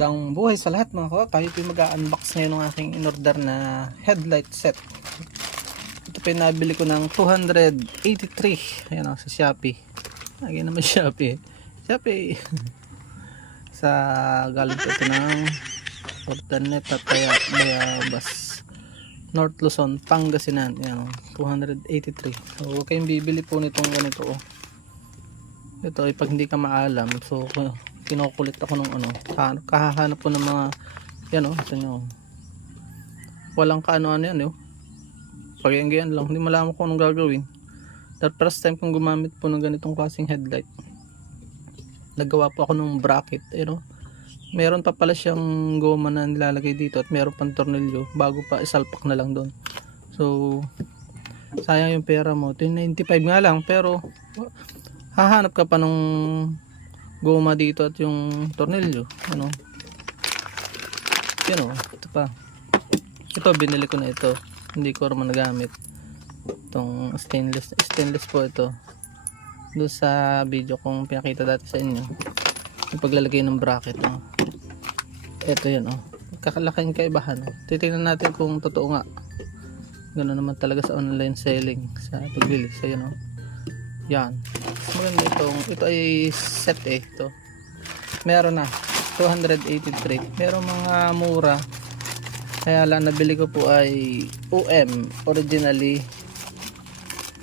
Magandang buhay sa lahat mga ko. Tayo po mag-unbox ngayon ng aking in-order na headlight set. Ito po nabili ko ng 283. Ayan o, sa Shopee. Lagi naman Shopee. Shopee. sa galing ito ng Fortanet at kaya Bayabas. North Luzon, Pangasinan. Ayan o, 283. So, huwag kayong bibili po nitong ganito o. Ito ay pag hindi ka maalam. So, kinukulit ako ng ano. Kahahanap po ng mga yan o. Ito nyo. Walang kaano-ano yan o. Pagyangayan lang. Hindi malaman ko anong gagawin. The first time kong gumamit po ng ganitong klaseng headlight. Nagawa po ako ng bracket. Eh, no? Meron pa pala siyang goma na nilalagay dito at meron pang tornilyo bago pa isalpak na lang doon. So, sayang yung pera mo. 95 nga lang pero hahanap ka pa nung goma dito at yung tornilyo ano? Yun o ito pa. Ito binili ko na ito. Hindi ko naman nagamit. Itong stainless stainless po ito. Doon sa video kong pinakita dati sa inyo. Yung paglalagay ng bracket no? ito yun o kakalaking kaibahan. Oh. titingnan natin kung totoo nga. Ganoon naman talaga sa online selling sa pagbili so yun o yan. Maganda itong, ito ay set eh. Ito. Meron na. 283. Meron mga mura. Kaya lang nabili ko po ay UM. Originally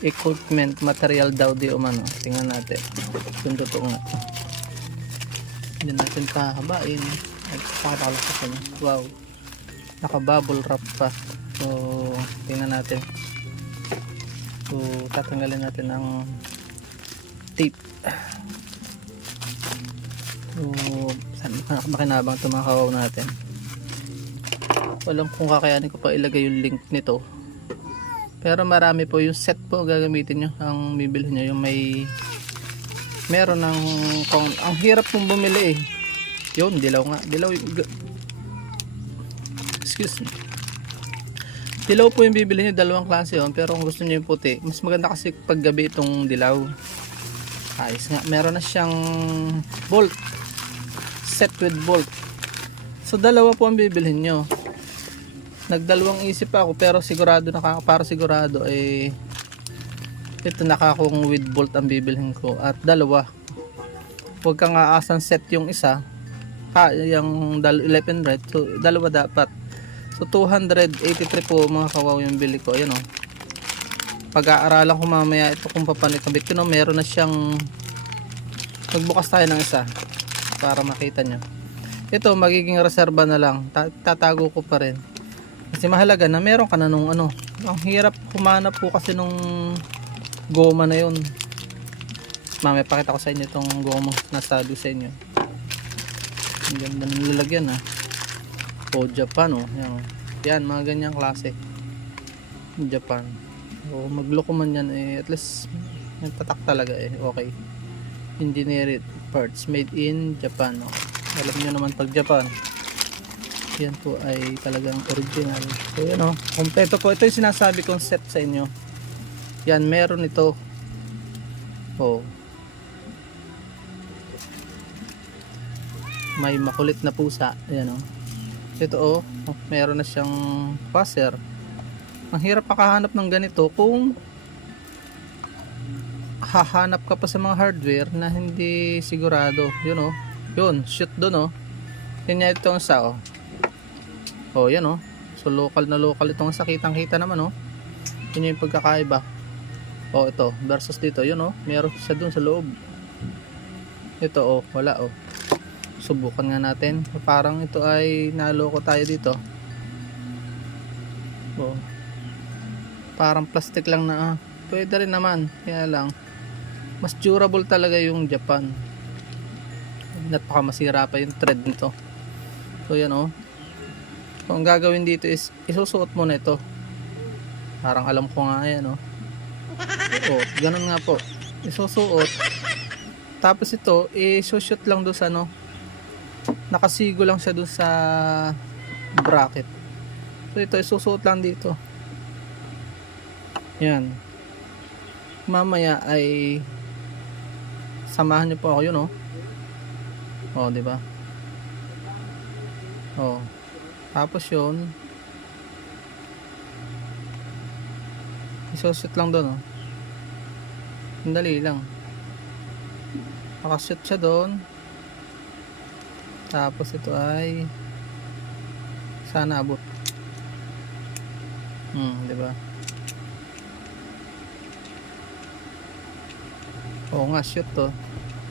equipment material daw di umano. Tingnan natin. Kung totoo nga. Hindi natin pahabain. Ay, pakatalak ko sa Wow. Naka bubble wrap pa. So, tingnan natin. So, tatanggalin natin ang tape. So, makinabang ito mga kawaw natin. Walang kung kakayanin ko pa ilagay yung link nito. Pero marami po yung set po gagamitin nyo. Ang bibili nyo yung may meron ng kung, ang hirap pong bumili eh. Yun, dilaw nga. Dilaw excuse me. Dilaw po yung bibili nyo, dalawang klase yun. Pero kung gusto nyo yung puti, mas maganda kasi pag gabi itong dilaw. Ayos nga. Meron na siyang bolt. Set with bolt. So, dalawa po ang bibilhin nyo. Nagdalawang isip ako pero sigurado na para sigurado eh ito nakakong with bolt ang bibilhin ko at dalawa huwag kang aasan set yung isa ha, yung dal- 11 red so dalawa dapat so 283 po mga kawaw yung bili ko ayan o pag-aaralan ko mamaya ito kung paano ikabit ko no, meron na siyang magbukas tayo ng isa para makita nyo. Ito magiging reserva na lang. Ta- tatago ko pa rin. Kasi mahalaga na meron ka na nung ano. Ang hirap kumanap po kasi nung goma na yun. Mamaya pakita ko sa inyo itong goma na sabi sa inyo. Ang ganda ng lalagyan ha? O Japan yan, oh. yan mga ganyang klase. Japan o magloko man yan eh at least may tatak talaga eh. Okay. Engineered parts made in Japan oh. alam nyo naman pag Japan yan po ay talagang original. So yan o kompleto po. Ito yung sinasabi kong set sa inyo. Yan meron ito. Oh may makulit na pusa. Yan o ito oh. Meron na siyang washer ang hirap makahanap ng ganito kung hahanap ka pa sa mga hardware na hindi sigurado. Yun oh. Yun shoot doon oh. Yun itong sa oh. Oh yan oh. So local na local itong sa kitang kita naman oh. Yun yung pagkakaiba. Oh ito. Versus dito. Yun oh. Meron siya doon sa loob. Ito oh. Wala oh. Subukan nga natin. Parang ito ay naloko tayo dito. Oh parang plastic lang na ah. pwede rin naman. Kaya lang mas durable talaga yung Japan. Napaka masira pa yung thread nito. So yan oh. So, ang gagawin dito is isusuot mo na ito. Parang alam ko nga yan oh. Oh ganun nga po. Isusuot. Tapos ito isushoot lang doon sa ano nakasigo lang siya doon sa bracket. So ito isusuot lang dito yan mamaya ay samahan niyo po ako yun oh oh di ba Oh. Tapos yun. Isushoot lang doon, oh. Sandali lang. Nakashoot siya doon. Tapos ito ay sana abot. Hmm, di ba? Oo nga, shoot to.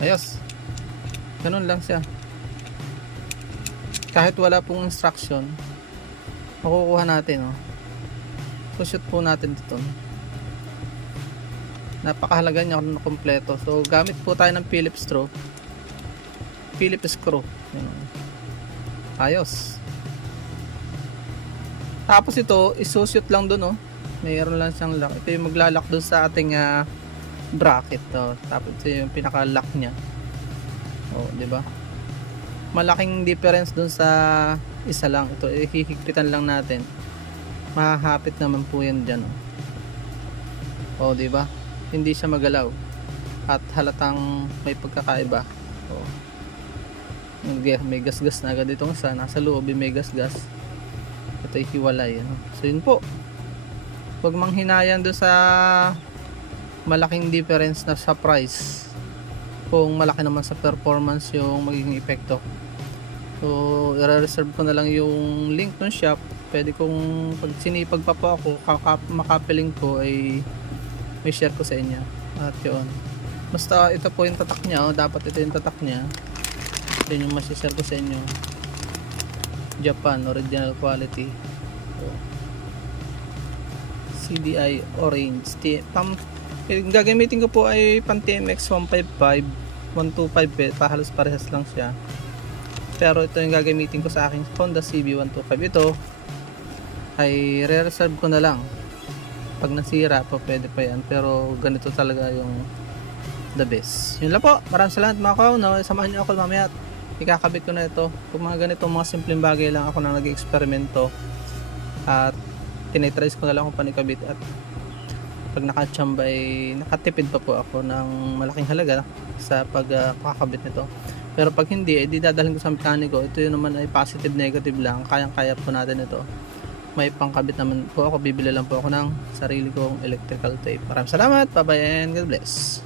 Ayos. Ganun lang siya. Kahit wala pong instruction, makukuha natin, oh. So, shoot po natin dito. Napakahalaga niya kung kompleto. So, gamit po tayo ng Phillips screw. Phillips screw. Ayos. Tapos ito, isushoot lang dun, oh. Mayroon lang siyang lock. Ito yung maglalak dun sa ating ah, bracket, oh. Tapos ito yung pinaka-lock niya. Oh, di ba? Malaking difference dun sa isa lang. Ito, ihihigpitan lang natin. Mahahapit naman po yan dyan, oh. Oh, di ba? Hindi siya magalaw. At halatang may pagkakaiba. Oh. May- gas-gas na agad itong isa. Nasa loob may gas-gas. Ito ay hiwalay. Ano? So yun po. Huwag manghinayan doon sa malaking difference na sa price. Kung malaki naman sa performance yung magiging epekto. So, i-reserve ko na lang yung link ng shop. Pwede kong pag sinipag pa po ako, kaka- makapiling ko ay may share ko sa inyo. At yun. Basta ito po yung tatak niya. Oh. Dapat ito yung tatak niya. Ito yung masishare ko sa inyo. Japan original quality. So, CDI orange. T pam yung gagamitin ko po ay pan TMX 155 125 eh, pahalos parehas lang siya. Pero ito yung gagamitin ko sa aking Honda CB125 ito ay re-reserve ko na lang. Pag nasira pa pwede pa yan pero ganito talaga yung the best. Yun lang po. Maraming salamat mga kauno. Samahan niyo ako mamaya at ikakabit ko na ito. Kung mga ganito, mga simpleng bagay lang ako na nag-eksperimento at tinitries ko na lang kung panikabit at pag nakachamba ay nakatipid pa po ako ng malaking halaga sa pagkakabit nito. Pero pag hindi, eh, di dadalhin ko sa mekaniko. Ito yun naman ay positive negative lang. Kayang-kaya po natin ito. May pangkabit naman po ako. Bibili lang po ako ng sarili kong electrical tape. Maraming salamat. Bye-bye and God bless.